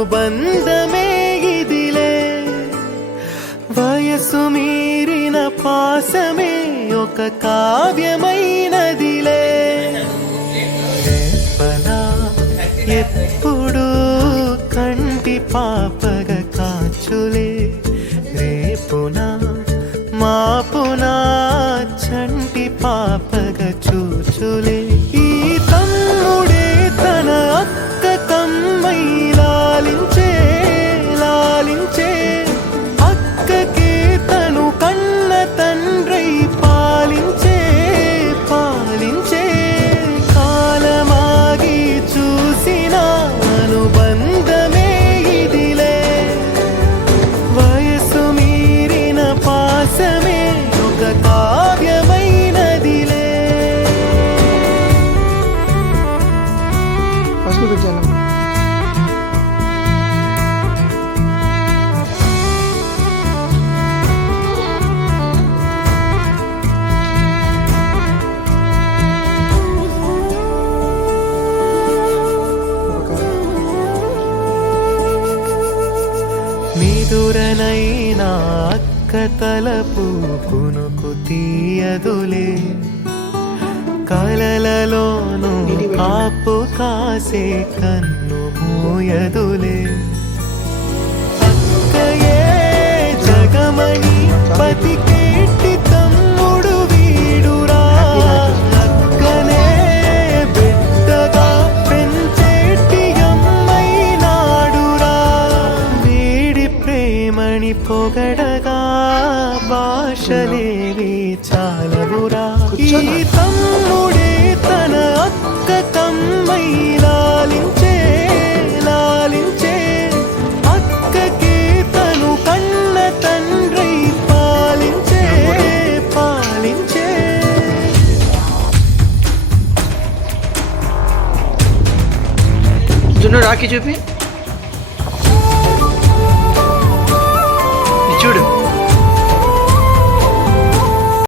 అనుబంధమే ఇదిలే వయసు మీరిన పాసమే ఒక కావ్యమైనదిలే రేపనా ఎప్పుడు కంటి పాపగ కాచులే రేపునా మాపునా చంటి పాపగ చూచులే ఈ తమ్ముడే తన అక్క కమ్మై లాలించే లాలించే అక్కకే తను కన్న తండ్రై పాలించే పాలించే కాలమాగి చూసిన అనుబంధమే ఇదిలే వయసు మీరిన పాసమే ఒక కావ్యమైనదిలే మిదురనైనా అక్క తలపు కునుకు తీయదులే కలలలోనూ కాపు కాసే కన్ను మూయదులే అక్కయే జగమణి పతికేటి తమ్ముడు వీడురా అక్కనే బిడ్డగా పెంచేటి అమ్మైనాడురా వీడి ప్రేమని పొగడగా భాషలేవి చాలవురా ఈ తమ్ముడే తన అక్క కమ్మై లాలించే లాలించే అక్కకే తను కన్న తండ్రై పాలించే పాలించే జున్ను రాఖీ చూపి